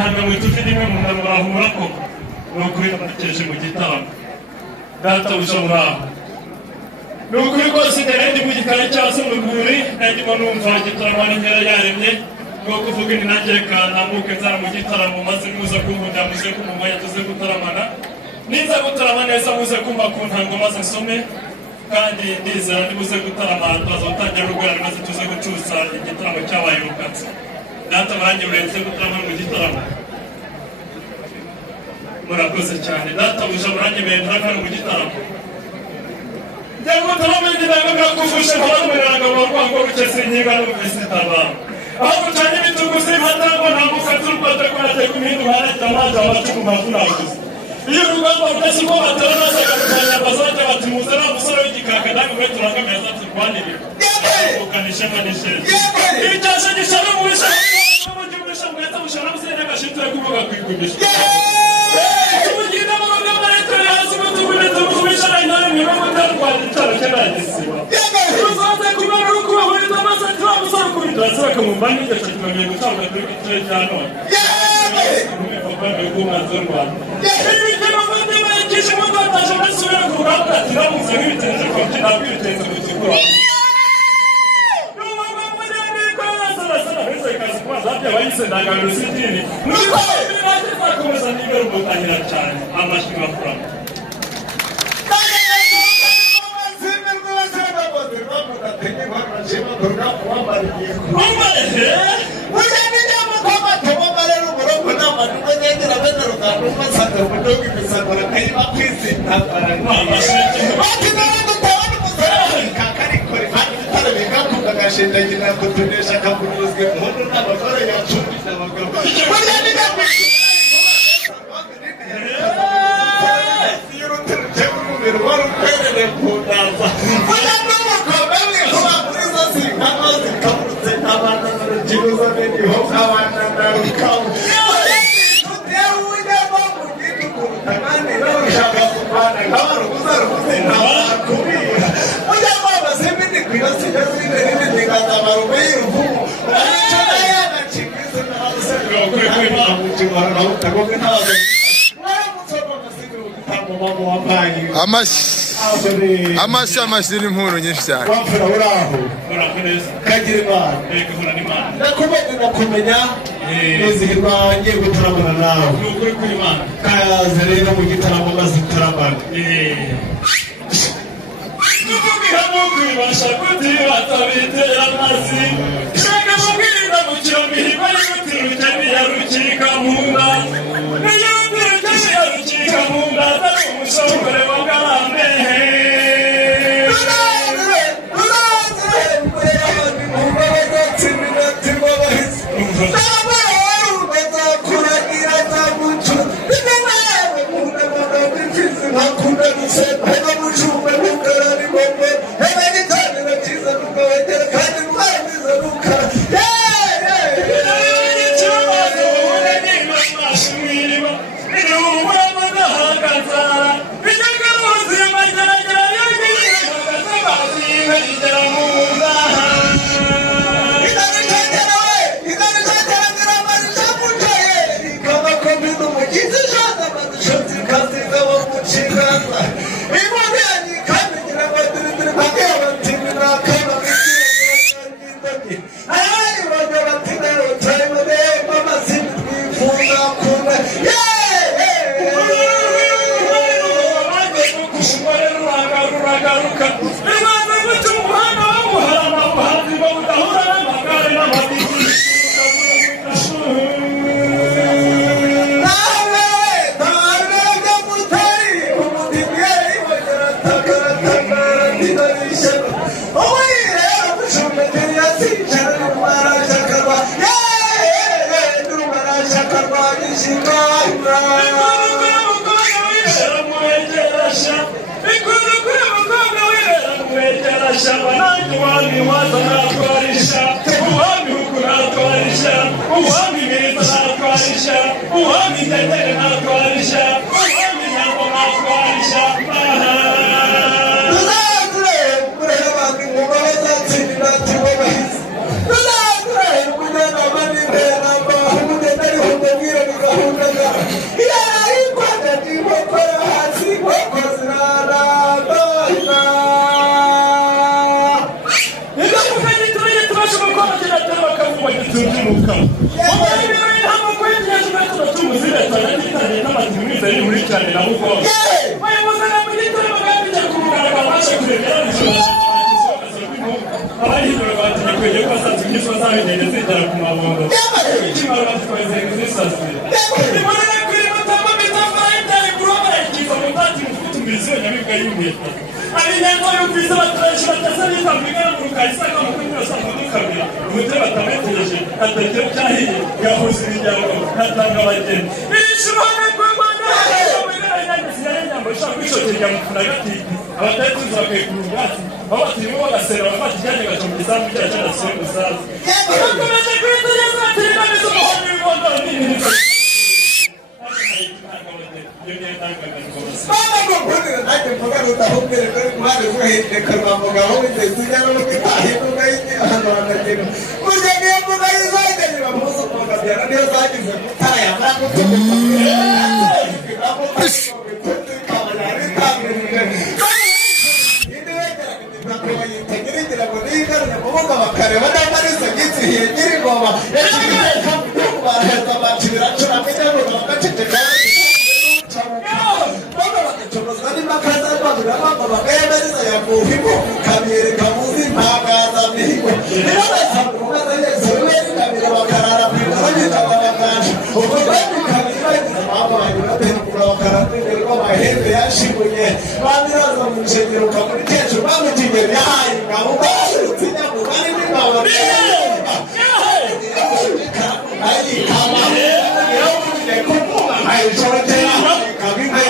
hanga mu tufi nimwe mu ndamurahura ko nukuri nabateje mu gitaramo data ushobora nukuri rwose imbere ndi mu gikari cyangwa se mu rwuri ndimo numva igitaramo n'ingera yaremye no kuvuga ni nanjye kanamuke nzara mu gitaramo maze muze kunkunda muze kumumanya tuze gutaramana niza gutarama neza muze kumva ku ntango maze nsome kandi ndizera ndibuze gutarama tuzatangira urwara maze tuze gucuza igitaramo cyabaye rukatse data barangiye uretse gutarama mu gitaramo murakoze cyane data uje barangiye bendera mu gitaramo Jangan terlalu tidak mengakufusha halameraga warwango rukesinyiga no kwisitaba aho cyane bituguze hatangwa nta mufatur kwata kwata kumindu hara tamaza abatuku mafunaguze iyo rugamba rutasi ko bataraza kuganya bazajya batimuzana musoro w'igikaka ndanga kwe turangameza turwanire ukanisha manishe ibitaje gishaka mu bisha mu gihugisha mu leta mushana musene gashitwe kuvuga kwikugisha tubugina mu rugamba leta yazi mu tubuleta mu bisha intare mu rwanda cyane cyane tuzaze kubara uko bahuriza amaze turamusara kuri turasaka mu mbani cyo tugamye gutanga kuri kitwe cyane Amashyi n'impuro nyinshi cyane kumenya nizihirwa ngiye gutaramana nawe kaza rero mu gitaramo maze gutaramana kwibasha kutibata bitera amazi shaka mubwiriza mu kiromiri bari gutiruka ntiyarukika mu nda ntiyarukika ntiyarukika mu nda atari umushongore wa ngarambe cyane na bugogo bayoboza na mu gitaramo kandi cyo kugaragara bashe kurebera abahindura batinye kwegera ko basanzwe inyiswa zabigende zitara ku mabondo ikimara batwaze zisase imana kuri matama mitafara itari kuroba ikiza mu tati mufutu mbizo nyabika y'umweta abinyako y'ubwiza bataraje batasani tambika mu rukarisa ka mu kunyura sa mu kabira umutwe batameteje atajye cyahiye yahuze ibijyamo natanga abageni bishobora kwamana bashaka kwishokera mu kunagati abatatuza bakayikurugatsi babatirimo bagasera bafata ijyanye gacumbisa mu cyaha cy'adasiye musaza bakomeje kwitegereza batirimo bizo umuhondo w'imondo n'ibintu Baba ngo mbonera nanjye mvuga rudahubwire kuri kuhande kuhindeka rwa mugabo w'inzezi ujyana no kwitahinduka y'ahantu hanagera burya niyo mvuga yizagenera muzo kugabyara niyo zagize mutara yamara bakareba n'amariza gizihiye nyir'ingoma yakigiye baraheza bakibira cura kugira ngo bagaceceka bagacomozwa n'imakaza bagura bamba bagayamariza yavuhimo kamyereka muzi mpagaza mihigo niba basanga umaze yese wiwerekabira bakarara kwigara bitanga baganje ubwo babikabira bagize bamba bagira baterukura bakarabwirwa amahembe yashibuye bamiraza mu rushengero ukabura ikecuru bamutigera yahaye ingabo bashirutse inyama bari n'ingabo ayikama ayishorotera kabinga